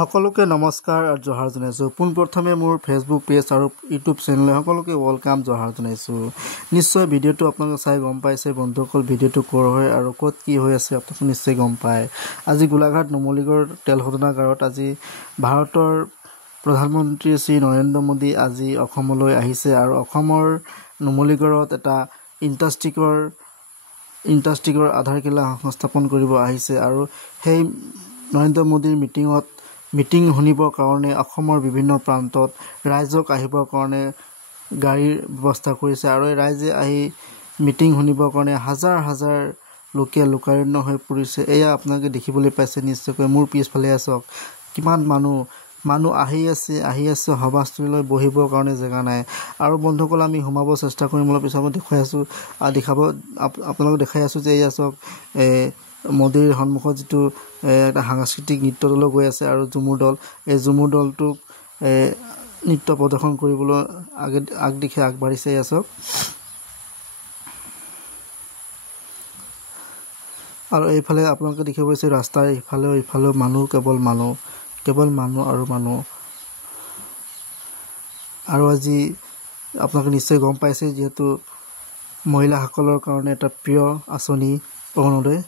সকলোকে নমস্কাৰ আৰু জহাৰ জনাইছোঁ। পোনপ্ৰথমে মোৰ ফেচবুক পেজ আৰু ইউটিউব চেনেলে সকলোকে ৱেলকাম জহাৰ জনাইছোঁ। নিশ্চয় ভিডিঅ'টো আপোনালোকে চাই গম পাইছে বন্ধুসকল, ভিডিঅ'টো ক'ৰ হয় আৰু ক'ত কি হৈ আছে আপোনালোকে নিশ্চয় গম পায়। আজি গোলাঘাট নুমলীগড় তেল শোধনাগাৰত আজি ভাৰতৰ প্ৰধানমন্ত্ৰী শ্ৰী নৰেন্দ্ৰ মোদী আজি অসমলৈ আহিছে আৰু অসমৰ নুমলীগড়ত এটা ইণ্ডাষ্ট্ৰিকৰ আধাৰশিলা সংস্থাপন কৰিব আহিছে আৰু সেই নৰেন্দ্ৰ মোদীৰ মিটিং শুনিবৰ কাৰণে অসমৰ বিভিন্ন প্ৰান্তত ৰাইজক আহিবৰ কাৰণে গাড়ীৰ ব্যৱস্থা কৰিছে আৰু এই ৰাইজে আহি মিটিং শুনিবৰ কাৰণে হাজাৰ হাজাৰ লোকে লোকাৰণ্য হৈ পৰিছে। এয়া আপোনালোকে দেখিবলৈ পাইছে নিশ্চয়কৈ। মোৰ পিছফালে চাওক কিমান মানুহ আহি আছে সভাস্থলীলৈ বহিবৰ কাৰণে জেগা নাই। আৰু বন্ধুসকল আমি সোমাব চেষ্টা কৰিম, অলপ পিছত মই দেখুৱাই আছোঁ আপোনালোকক দেখাই আছোঁ যে এয়া চাওক মোদীৰ সন্মুখত যিটো এটা সাংস্কৃতিক নৃত্য দলো গৈ আছে আৰু ঝুমুৰ দল, এই ঝুমুৰ দলটোক নৃত্য প্ৰদৰ্শন কৰিবলৈ আগদিশে আগবাঢ়িছে। এয়া চাওক আৰু এইফালে আপোনালোকে দেখিব পাইছে ৰাস্তাৰ ইফালেও মানুহ, কেৱল মানুহ আৰু আজি আপোনালোকে নিশ্চয় গম পাইছে যিহেতু মহিলাসকলৰ কাৰণে এটা প্ৰিয় আঁচনি অৰুণোদয়।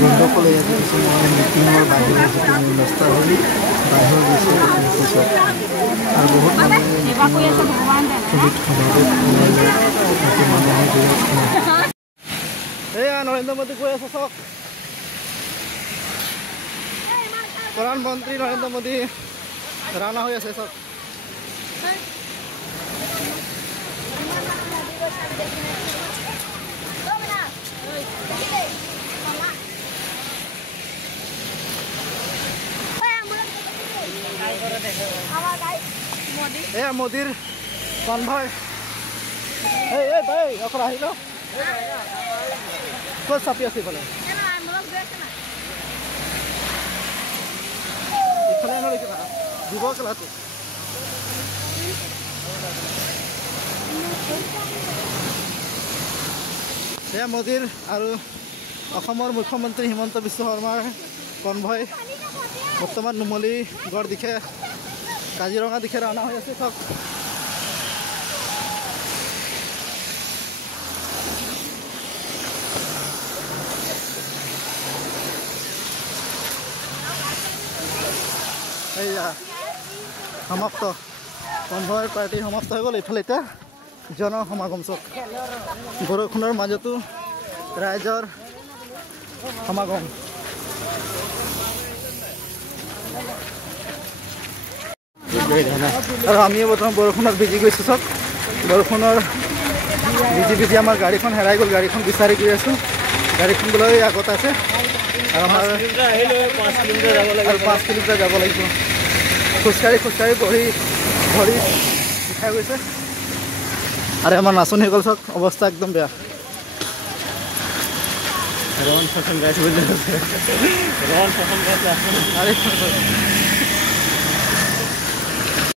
বন্ধুসকলে ইয়াতে কিছুমান মিটিঙৰ বাহিৰৰ যিটো ব্যৱস্থা হ'ল বাহিৰৰ দৃশ্য আৰু বহুত এয়া নৰেন্দ্ৰ মোদী গৈ আছে চাওক। প্ৰধানমন্ত্ৰী নৰেন্দ্ৰ মোদী ৰাওনা হৈ আছে চাওক। এয়া মোদীৰ কনভয়। অকল আহিল ক'ত চাপি আছে ইফালে যুৱ খেলাটো এয়া মোদীৰ আৰু অসমৰ মুখ্যমন্ত্ৰী হিমন্ত বিশ্ব শৰ্মাৰ কনভয় বৰ্তমান নুমলীগড় দিশে কাজিৰঙা দিশে ৰাওনা হৈ আছে চাওক। এইয়া সমাপ্ত কনভয়ৰ পাৰ্টি সমাপ্ত হৈ গ'ল। এইফালে এতিয়া জনসমাগম চাওক। বৰষুণৰ মাজতো ৰাইজৰ সমাগম। আৰু আমি বৰ্তমান বৰষুণত ভিজি গৈছোঁ চব। বৰষুণৰ ভিজি আমাৰ গাড়ীখন হেৰাই গ'ল। গাড়ীখন বিচাৰি গৈ আছোঁ। গাড়ীখন বোলে আগত আছে আৰু আমাৰ 5 কিলোমিটাৰ যাব লাগিব। খোজকাঢ়ি ভৰি বিষাই গৈছে। আৰু আমাৰ নাচনীসকল চব অৱস্থা একদম বেয়া।